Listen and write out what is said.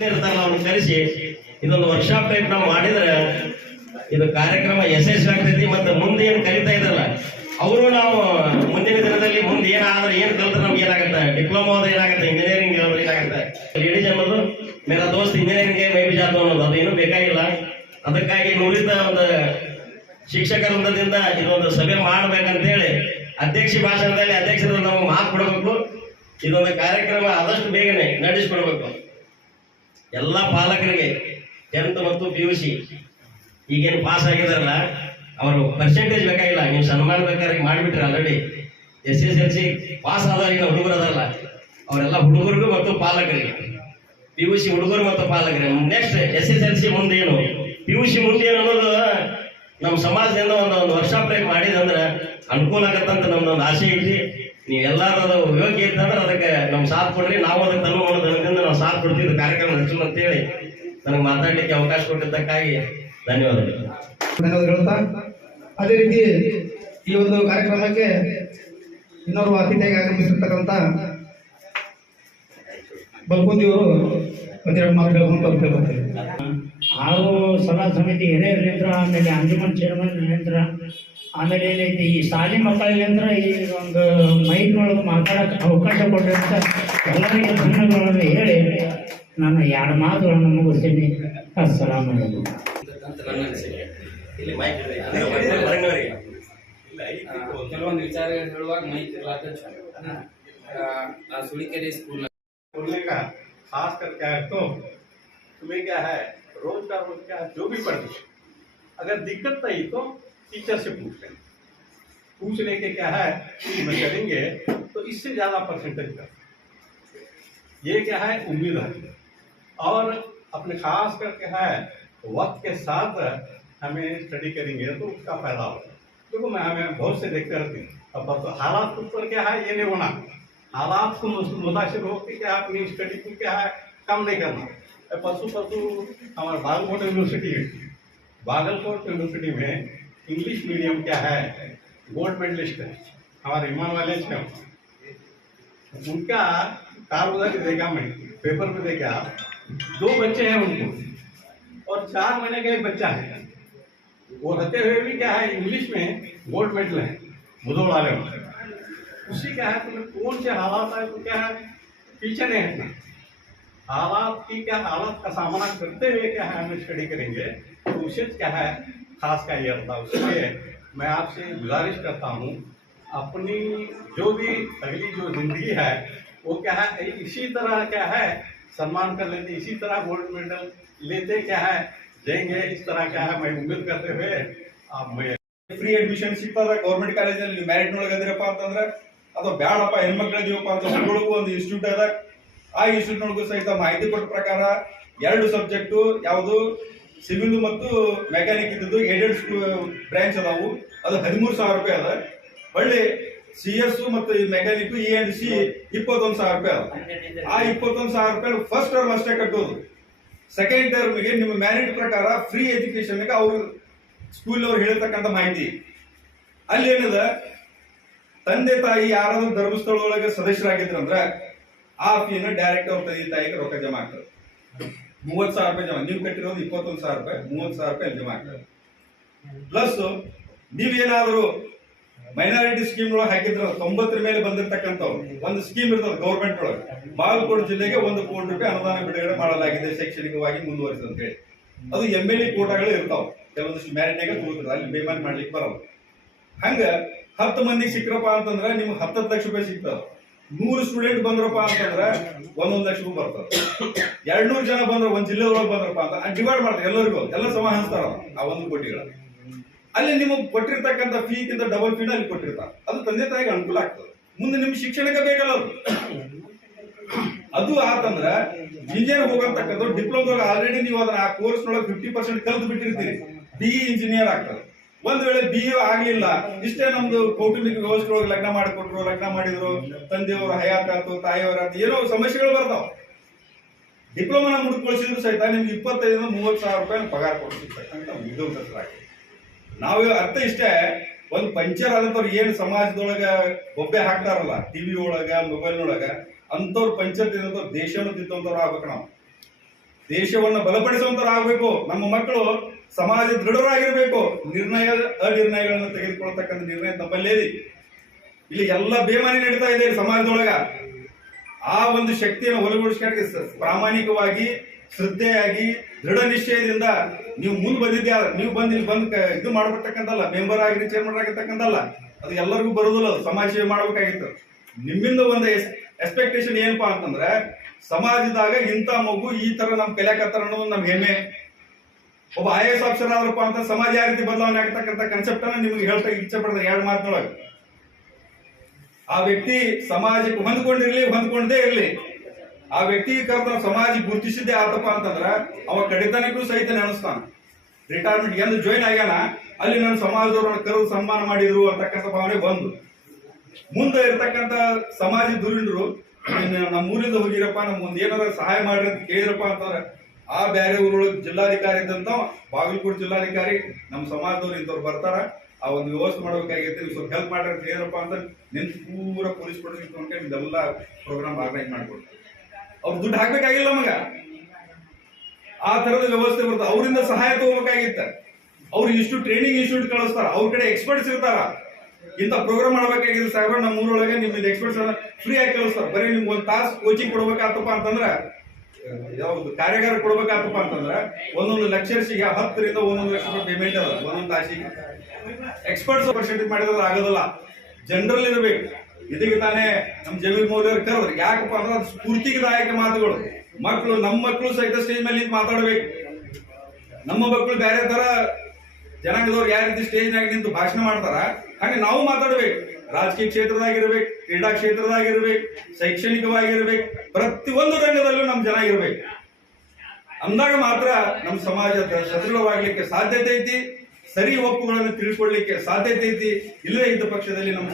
ಇರ್ತಾರಲ್ಲ ಅವ್ರನ್ನ ಕರೆಸಿ ಇದೊಂದು ವರ್ಕ್ಶಾಪ್ ಟೈಪ್ ನಾವು ಮಾಡಿದ್ರೆ ಇದು ಕಾರ್ಯಕ್ರಮ ಯಶಸ್ವಿ ಆಗ್ತೈತಿ. ಮತ್ತೆ ಮುಂದೆ ಏನು ಕಲಿತಾ ಇದ್ರಲ್ಲ ಅವರು ನಾವು ಮುಂದಿನ ದಿನದಲ್ಲಿ ಮುಂದೆ ಏನಾದ್ರೆ ಏನು ಕಲಿತ್ರೆ ನಮ್ಗೆ ಏನಾಗುತ್ತೆ, ಡಿಪ್ಲೊಮಾ ಹೋದ್ರೆ ಏನಾಗುತ್ತೆ, ಇಂಜಿನಿಯರಿಂಗ್ ಹೋದ್ರೆ ಏನಾಗುತ್ತೆ. ಲೇಡೀಸ್ ಅನ್ನೋದು ಮೇರಾ ದೋಸ್ತ್ ಇಂಜಿನಿಯರಿಂಗ್ಗೆ ಮೈ ಬಿ ಜಾತ ಅನ್ನೋದು ಅದು ಏನು ಬೇಕಾಗಿಲ್ಲ. ಅದಕ್ಕಾಗಿ ನುರಿತ ಒಂದು ಶಿಕ್ಷಕ ವೃಂದದಿಂದ ಇದೊಂದು ಸಭೆ ಮಾಡ್ಬೇಕಂತೇಳಿ ಅಧ್ಯಕ್ಷ ಭಾಷಣದಲ್ಲಿ ಅಧ್ಯಕ್ಷರು ನಮಗೆ ಮಾತು ಕೊಡಬೇಕು. ಇದೊಂದು ಕಾರ್ಯಕ್ರಮ ಆದಷ್ಟು ಬೇಗನೆ ನಡೆಸಿಕೊಡ್ಬೇಕು. ಎಲ್ಲ ಪಾಲಕರಿಗೆ 10th ಮತ್ತು PUC ಈಗೇನು ಪಾಸ್ ಆಗಿದಾರಲ್ಲ ಅವರು ಪರ್ಸೆಂಟೇಜ್ ಬೇಕಾಗಿಲ್ಲ, ನೀವು ಸನ್ಮಾನ ಬೇಕಾದ್ರೆ ಮಾಡಿಬಿಟ್ರಿ. ಆಲ್ರೆಡಿ SSLC ಪಾಸ್ ಆದ ಈಗ ಹುಡುಗರು ಅದಲ್ಲ, ಅವರೆಲ್ಲ ಹುಡುಗರಿಗೂ ಮತ್ತು ಪಾಲಕರಿಗೆ, PUC ಹುಡುಗರು ಮತ್ತು ಪಾಲಕರಿಗೆ. ನೆಕ್ಸ್ಟ್ SSLC ಮುಂದೇನು, PUC ಮುಂದೇನು ಅನ್ನೋದು ನಮ್ಮ ಸಮಾಜದಿಂದ ಒಂದು ವರ್ಕ್ಶಾಪ್ ಟೈಪ್ ಮಾಡಿದಂದ್ರೆ ಅನುಕೂಲ ಆಗತ್ತಂತ ನಮ್ದೊಂದು ಆಸೆ ಐತಿ. ನೀವೆಲ್ಲರೂ ಅದು ಯೋಗ್ಯ ಇತ್ತಂದ್ರೆ ಅದಕ್ಕೆ ನಮ್ಮ ಸಾಥ್ ಕೊಡ್ರಿ. ನಾವು ಅದಕ್ಕೆ ತನ್ನ ನಾವು ಸಾಥ್ ಕೊಡ್ತಿದ್ದು ಕಾರ್ಯಕ್ರಮ ನಡೆಸೋಣ ಅಂತೇಳಿ ನನಗೆ ಮಾತಾಡಲಿಕ್ಕೆ ಅವಕಾಶ ಕೊಟ್ಟಿದ್ದಕ್ಕಾಗಿ ಧನ್ಯವಾದಗಳು. ಅದೇ ರೀತಿ ಈ ಒಂದು ಕಾರ್ಯಕ್ರಮಕ್ಕೆ ಇನ್ನೋರ್ವ ಅತಿಥಿಯಾಗಿ ಆಗಮಿಸಿರ್ತಕ್ಕಂಥ ಬಲ್ಕುಂದಿಯವರು ಒಂದೆರಡು ಮಾತು ಹೇಳ್ಕೊಂಡು. 6 ಸಲಹಾ ಸಮಿತಿ ಹಿರಿಯರಿಂದ, ಆಮೇಲೆ ಅಂಜುಮನ್ ಚೇರ್ಮನ್, ಆಮೇಲೆ ಏನೈತಿ ಈ ಶಾಲೆ ಮಕ್ಕಳಿಂದ ಈ ಒಂದು ಮೈಕ್ನೊಳಗೆ ಮಾತಾಡೋಕ್ಕೆ ಅವಕಾಶ ಕೊಡ್ರಿ ಅಂತ ಎಲ್ಲರಿಗೆ ಧನ್ಯವಾದಗಳನ್ನು ಹೇಳಿ ನಾನು 2 ಮಾತುಗಳನ್ನು ಮುಗಿಸ್ತೀನಿ. ಅಸ್ಸಲಾಮು ಅಲೈಕುಂ. ಕೆಲವೊಂದು ವಿಚಾರ ಹೇಳುವಾಗ ಮೈಕ್ ಇರ್ಲಾರ್ದ सुड़ीकेरी स्कूल बोलने का खास कर क्या है, तो तुम्हें क्या है रोज का रोज क्या है, जो भी पढ़ते अगर दिक्कत नहीं तो टीचर से पूछ लेके क्या है में करेंगे तो इससे ज़्यादा परसेंटेज कर, ये क्या है उम्मीद है. और अपने खास करके है वक्त के साथ हमें स्टडी करेंगे तो उसका फायदा होगा. देखो मैं हमें बहुत से देखते रहते हैं. अब तो हालात के ऊपर क्या है, ये नहीं होना, हालात को मुतासिर होकर क्या अपनी स्टडी को क्या है कम नहीं करना. परसों हमारे बागलकोट यूनिवर्सिटी में इंग्लिश मीडियम क्या है गोल्ड मेडलिस्ट है हमारे ईमान वाले से, उनका कारगुजारी देखा मैं पेपर में देखा. 2 बच्चे हैं उनको और 4 महीने का एक बच्चा है. वो रहते हुए भी क्या है इंग्लिश में गोल्ड मेडल है मुदोड़ वाले में. उसी क्या है तुम्हें कौन से हालात है तो क्या है पीछे नहीं हटना. हालात की क्या हालात का सामना करते हुए क्या है हमें स्टडी करेंगे तो उसे क्या है खास का ये होता. उसलिए मैं आपसे गुजारिश करता हूँ अपनी जो भी अगली जो जिंदगी है वो क्या है इसी तरह क्या है सम्मान कर लेते, इसी तरह गोल्ड मेडल लेते क्या है जाएंगे. इस तरह क्या है मैं उम्मीद करते हुए आप मैं ಫ್ರೀ ಅಡ್ಮಿಷನ್ ಸಿಗ್ತದ ಗೌರ್ಮೆಂಟ್ ಕಾಲೇಜಲ್ಲಿ ಮ್ಯಾರಿಟ್ ಒಳಗೆ ಅದಿರಪ್ಪ ಅಂತಂದ್ರೆ ಅಥವಾ ಬ್ಯಾಡಪ್ಪ ಹೆಣ್ಮಕ್ಳಿದೀವಪ್ಪ ಅಂತ ಹುಡುಗರಿಗೂ ಒಂದು ಇನ್ಸ್ಟಿಟ್ಯೂಟ್ ಅದ. ಆ ಇನ್ಸ್ಟಿಟ್ಯೂಟ್ ನೊಳಗೂ ಸಹಿತ ಮಾಹಿತಿ ಕೊಟ್ಟ ಪ್ರಕಾರ 2 ಸಬ್ಜೆಕ್ಟು ಯಾವುದು ಸಿವಿಲ್ ಮತ್ತು ಮೆಕ್ಯಾನಿಕ್ ಇದ್ದದ್ದು ಏಡೆಡ್ ಬ್ರಾಂಚ್ ಅದಾವು. ಅದು 13,000 ರೂಪಾಯಿ ಅದ. ಒಳ್ಳೆ CS ಮತ್ತು ಮೆಕ್ಯಾನಿಕ್ E&C 21,000 ರೂಪಾಯಿ ಅದ. ಆ 21,000 ರೂಪಾಯಿ ಫಸ್ಟ್ ಟರ್ಮ್ ಅಷ್ಟೇ ಕಟ್ಟೋದು. ಸೆಕೆಂಡ್ ಟರ್ಮ್ಗೆ ನಿಮ್ಮ ಮ್ಯಾರಿಟ್ ಪ್ರಕಾರ ಫ್ರೀ ಎಜುಕೇಶನ್ಗೆ ಅವರು ಸ್ಕೂಲ್ ಅವ್ರು ಹೇಳಿರ್ತಕ್ಕಂಥ ಮಾಹಿತಿ ಅಲ್ಲಿ ಏನದ, ತಂದೆ ತಾಯಿ ಯಾರಾದ್ರೂ ಧರ್ಮಸ್ಥಳದೊಳಗೆ ಸದಸ್ಯರಾಗಿದ್ರಂದ್ರೆ ಆ ಫೀನ ಡೈರೆಕ್ಟ್ ಅವ್ರ ತಂದೆ ತಾಯಿಗೆ ರೊಕ್ಕ ಜಮಾ ಆಗ್ತದೆ. 30,000 ರೂಪಾಯಿ ಜಮಾ, ನೀವು ಕಟ್ಟಿರೋದು 21,000 ರೂಪಾಯಿ, 30,000 ರೂಪಾಯಿ ಜಮಾ ಆಗ್ತದೆ. ಪ್ಲಸ್ ನೀವೇನಾದ್ರು ಮೈನಾರಿಟಿ ಸ್ಕೀಮ್ ಒಳಗೆ ಹಾಕಿದ್ರ 90 ಮೇಲೆ ಬಂದಿರತಕ್ಕಂಥವ್ರು ಒಂದು ಸ್ಕೀಮ್ ಇರ್ತದೆ ಗೌರ್ಮೆಂಟ್ ಒಳಗೆ. ಬಾಗಲಕೋಟೆ ಜಿಲ್ಲೆಗೆ 1 ಕೋಟಿ ರೂಪಾಯಿ ಅನುದಾನ ಬಿಡುಗಡೆ ಮಾಡಲಾಗಿದೆ ಶೈಕ್ಷಣಿಕವಾಗಿ ಮುಂದುವರಿಸಿ ಅಂತ ಹೇಳಿ. ಅದು MLE ಕೋಟಾಗಳು ಇರ್ತಾವ, ಕೆಲವೊಂದಿಷ್ಟು ಮ್ಯಾರಿಟ್ನಾಗ ತಗೋತಾರೆ, ಅಲ್ಲಿ ಬೇಮಾನ್ ಮಾಡ್ಲಿಕ್ಕೆ ಬರಲ್ಲ. ಹಂಗ 10 ಮಂದಿಗೆ ಸಿಕ್ರಪ್ಪ ಅಂತಂದ್ರೆ ನಿಮ್ಗೆ 10 ಲಕ್ಷ ರೂಪಾಯಿ ಸಿಗ್ತದ. 100 ಸ್ಟೂಡೆಂಟ್ ಬಂದ್ರಪ್ಪ ಅಂತಂದ್ರೆ 1 ಲಕ್ಷ ರೂಪಾಯಿ ಬರ್ತದೆ. 200 ಜನ ಬಂದ್ರೆ ಒಂದು ಜಿಲ್ಲೆ ಒಳಗೆ ಬಂದ್ರಪ್ಪ ಅಂತ ಡಿವೈಡ್ ಮಾಡ್ತಾರೆ, ಎಲ್ಲರಿಗೂ ಎಲ್ಲ ಸಮ ಹಂಚ್ತಾರ ಆ 1 ಕೋಟಿಗಳ. ಅಲ್ಲಿ ನಿಮಗೆ ಕೊಟ್ಟಿರ್ತಕ್ಕಂಥ ಫೀಕ್ಕಿಂತ ಡಬಲ್ ಫೀನ ಅಲ್ಲಿ ಕೊಟ್ಟಿರ್ತಾರೆ. ಅದು ತಂದೆ ತಾಯಿಗೆ ಅನುಕೂಲ ಆಗ್ತದೆ. ಮುಂದೆ ನಿಮ್ಗೆ ಶಿಕ್ಷಣಕ್ಕೆ ಬೇಕಲ್ಲ ಅದು ಆತಂದ್ರೆ ಇಂಜಿನಿಯರ್ ಹೋಗತಕ್ಕಂಥ ಡಿಪ್ಲೊಮಾ ಆಲ್ರೆಡಿ ನೀವು ಅದನ್ನ ಆ ಕೋರ್ಸ್ ನೊಳಗೆ 50% ಕಲ್ತು ಬಿಟ್ಟಿರ್ತೀರಿ. BE ಇಂಜಿನಿಯರ್ ಆಗ್ತದೆ. ಒಂದ್ ವೇಳೆ BE ಆಗ್ಲಿಲ್ಲ, ಇಷ್ಟೇ ನಮ್ದು ಕೌಟುಂಬಿಕ ವ್ಯವಸ್ಥೆ ಒಳಗೆ ಲಗ್ನ ಮಾಡಿಕೊಟ್ರು, ಲಗ್ನ ಮಾಡಿದ್ರು, ತಂದೆಯವರು ಹಯಾತ್ ಆಯ್ತು, ತಾಯಿಯವರ ಏನೋ ಸಮಸ್ಯೆಗಳು ಬರ್ತಾವ. ಡಿಪ್ಲೊಮಾನ ಮುಡ್ಕೊಳ್ಸಿದ್ರು ಸಹಿತ ನಿಮ್ಗೆ 25,000 ರಿಂದ 30,000 ರೂಪಾಯಿ ಪಗಾರ ಕೊಡ್ತಿರ್ತಕ್ಕಂಥ ಉದ್ಯೋಗಸ್ಥರಾಗಿ ನಾವು ಅರ್ಥ ಇಷ್ಟೇ. ಒಂದು ಪಂಚರ್ ಆದಂತವ್ರು ಏನು ಸಮಾಜದೊಳಗ ಬೊಬ್ಬೆ ಹಾಕ್ತಾರಲ್ಲ TV ಒಳಗ ಮೊಬೈಲ್ ಒಳಗ, ಅಂತವ್ರು ಪಂಚರ್ ತಿಂದವ್ರು ದೇಶವನ್ನು ತಿಂತವ್ರು ಆಗ್ಬೇಕು ನಾವು. ದೇಶವನ್ನು ಬಲಪಡಿಸುವಂತರ ಆಗ್ಬೇಕು. ನಮ್ಮ ಮಕ್ಕಳು ಸಮಾಜ ದೃಢರಾಗಿರ್ಬೇಕು. ನಿರ್ಣಯ ಅನಿರ್ಣಯಗಳನ್ನು ತೆಗೆದುಕೊಳ್ತಕ್ಕಂಥ ನಿರ್ಣಯ ತಮ್ಮಲ್ಲೇದಿ. ಇಲ್ಲಿ ಎಲ್ಲ ಬೇಮಾನಿ ನಡೀತಾ ಇದೆ ಸಮಾಜದೊಳಗ. ಆ ಒಂದು ಶಕ್ತಿಯನ್ನು ಒಳಗೊಳಿಸ್ಕೊಂಡು ಪ್ರಾಮಾಣಿಕವಾಗಿ, ಶ್ರದ್ಧೆಯಾಗಿ, ದೃಢ ನಿಶ್ಚಯದಿಂದ ನೀವು ಮುಂದೆ ಬಂದಿದ್ದೆ. ನೀವು ಬಂದು ಇಲ್ಲಿ ಬಂದು ಇದು ಮಾಡ್ಬಿಡ್ತಕ್ಕಂಥಲ್ಲ, ಮೆಂಬರ್ ಆಗಿರಿ, ಚೇರ್ಮನ್ ಆಗಿರ್ತಕ್ಕಂಥಲ್ಲ. ಅದು ಎಲ್ಲರಿಗೂ ಬರೋದಿಲ್ಲ. ಅದು ಸಮಾಜ ಸೇವೆ ಮಾಡ್ಬೇಕಾಗಿತ್ತು. ನಿಮ್ಮಿಂದ ಒಂದು ಎಕ್ಸ್ಪೆಕ್ಟೇಷನ್ ಏನಪ್ಪಾ ಅಂತಂದ್ರೆ, ಸಮಾಜದಾಗ ಇಂಥ ಮಗು ಈ ತರ ನಮ್ ಕಲಿಯಾಕತ್ತಾರ ಅನ್ನೋದು ನಮ್ ಹೆಮ್ಮೆ. ಒಬ್ಬ IAS ಆಫೀಸರ್ ಆದ್ರಪ್ಪ ಅಂತ ಸಮಾಜ ಯಾವ ರೀತಿ ಬದಲಾವಣೆ ಆಗ್ತಕ್ಕಂಥ ಕನ್ಸೆಪ್ಟ್ ಅನ್ನ ನಿಮ್ಗೆ ಹೇಳ್ತಾ ಇಚ್ಛೆ ಪಡ್ತಾರೆ 2 ಮಾತಿನೊಳಗೆ. ಆ ವ್ಯಕ್ತಿ ಸಮಾಜಕ್ಕೆ ಹೊಂದ್ಕೊಂಡಿರ್ಲಿ, ಹೊಂದ್ಕೊಂಡೇ ಇರ್ಲಿ, ಆ ವ್ಯಕ್ತಿ ಕರ್ತ ಸಮಾಜ ಗುರುತಿಸಿದ್ದೇ ಆತಪ್ಪ ಅಂತಂದ್ರ ಅವ ಕಡಿತನಕ್ಕೂ ಸಹಿತ ನೆನೆಸ್ತಾನ. ರಿಟೈರ್ಮೆಂಟ್ ಎಂದು ಜಾಯಿನ್ ಆಗ್ಯಾನ, ಅಲ್ಲಿ ನನ್ನ ಸಮಾಜದವ್ರನ್ನ ಕರೆದು ಸನ್ಮಾನ ಮಾಡಿದ್ರು ಅಂತಕ್ಕಂಥ ಭಾವನೆ ಬಂದು ಮುಂದೆ ಇರ್ತಕ್ಕಂಥ ಸಮಾಜ ದುರೀಣರು ನಮ್ಮ ಊರಿಂದ ಹೋಗಿರಪ್ಪ, ನಮ್ ಮುಂದೆ ಏನಾರ ಸಹಾಯ ಮಾಡ್ರಿ ಅಂತ ಕೇಳಿರಪ್ಪ ಅಂತಂದ್ರೆ ಆ ಬೇರೆ ಊರೊಳಗೆ ಜಿಲ್ಲಾಧಿಕಾರಿ ಇದ್ದಂತ ಬಾಗಲಕೋಟೆ ಜಿಲ್ಲಾಧಿಕಾರಿ ನಮ್ಮ ಸಮಾಜದವ್ರು ಇಂಥವ್ರು ಬರ್ತಾರ, ಆ ಒಂದು ವ್ಯವಸ್ಥೆ ಮಾಡ್ಬೇಕಾಗೈತೆ, ನೀವು ಸ್ವಲ್ಪ ಹೆಲ್ಪ್ ಮಾಡ್ರಿ ಅಂತ ಹೇಳಿರಪ್ಪ ಅಂತ ನಿಂತು ಪೂರ ಪೊಲೀಸ್ ಪೊಲೀಸ್ ನಿಮ್ದೆಲ್ಲ ಪ್ರೋಗ್ರಾಮ್ ಆರ್ಗನೈಸ್ ಮಾಡ್ಕೊಡ್ತಾರೆ. ಅವ್ರು ದುಡ್ಡು ಹಾಕ್ಬೇಕಾಗಿಲ್ಲ ನಮಗ, ಆ ತರದ ವ್ಯವಸ್ಥೆ ಬರ್ತದೆ. ಅವರಿಂದ ಸಹಾಯ ತಗೋಬೇಕಾಗಿತ್ತ. ಅವ್ರು ಇಷ್ಟು ಟ್ರೈನಿಂಗ್ ಇನ್ಸ್ಟಿಟ್ಯೂಟ್ ಕಳಿಸ್ತಾರ, ಅವ್ರ ಕಡೆ ಎಕ್ಸ್ಪರ್ಟ್ಸ್ ಇರ್ತಾರ. ಇಂಥ ಪ್ರೋಗ್ರಾಮ್ ಮಾಡಬೇಕಾಗಿದ್ದು ಸಾಹೇಬ್ರ ನಮ್ಮ ಊರೊಳಗೆ ನಿಮ್ದು ಎಕ್ಸ್ಪರ್ಟ್ಸ್ ಫ್ರೀ ಆಗಿ ಕಳಿಸ್ತಾರೆ. ಬರೀ ನಿಮ್ಗೆ 1 ತಾಸು ಕೋಚಿಂಗ್ ಕೊಡ್ಬೇಕಾತಪ್ಪ ಅಂತಂದ್ರ, ಯಾವ್ದು ಕಾರ್ಯಾಗಾರ ಕೊಡ್ಬೇಕಾತಪ್ಪ ಅಂತಂದ್ರ ಒಂದೊಂದು ಲೆಕ್ಚರ್ಸಿಗೆ 10 ರಿಂದ 11 ಲಕ್ಷ ರೂಪಾಯಿ ಪೇಮೆಂಟ್ ಅದ ಒಂದೊಂದು ತಾಸಿಗೆ. ಎಕ್ಸ್ಪರ್ಟ್ಸ್ ಪರ್ಸೆಂಟೇಜ್ ಮಾಡಿದ್ರೆ ಆಗೋದಿಲ್ಲ, ಜನರಲ್ ಇರಬೇಕು. ಇದಕ್ಕೆ ತಾನೇ ನಮ್ಮ ಜಮೀರ್ ಮೌಲ್ಯರು ಕರೆದ್ರು. ಯಾಕಪ್ಪ ಅಂದ್ರೆ ಅದು ಸ್ಫೂರ್ತಿದಾಯಕ ಮಾತುಗಳು. ಮಕ್ಕಳು, ನಮ್ಮ ಮಕ್ಕಳು ಸಹಿತ ಸ್ಟೇಜ್ ಮೇಲೆ ನಿಂತು ಮಾತಾಡ್ಬೇಕು. ನಮ್ಮ ಮಕ್ಕಳು ಬೇರೆ ತರ ಜನಾಂಗದವ್ರು ಯಾವ ರೀತಿ ಸ್ಟೇಜ್ನಾಗ ನಿಂತು ಭಾಷಣ ಮಾಡ್ತಾರ, ಹಾಗೆ ನಾವು ಮಾತಾಡ್ಬೇಕು. ರಾಜಕೀಯ ಕ್ಷೇತ್ರದಾಗಿರ್ಬೇಕು, ಕ್ರೀಡಾ ಕ್ಷೇತ್ರದಾಗಿರ್ಬೇಕು, ಶೈಕ್ಷಣಿಕವಾಗಿರ್ಬೇಕು, ಪ್ರತಿಯೊಂದು ರಂಗದಲ್ಲೂ ನಮ್ಮ ಜನ ಇರ್ಬೇಕು. ಅಂದಾಗ ಮಾತ್ರ ನಮ್ಮ ಸಮಾಜ ಸದೃಢವಾಗ್ಲಿಕ್ಕೆ ಸಾಧ್ಯತೆ ಐತಿ, ಸರಿ ಒಪ್ಪುಗಳನ್ನು ತಿಳ್ಕೊಳ್ಳಿಕ್ಕೆ ಸಾಧ್ಯತೆ ಐತಿ. ಇಲ್ಲದೇ ಇದ್ದ ಪಕ್ಷದಲ್ಲಿ ನಮ್ಮ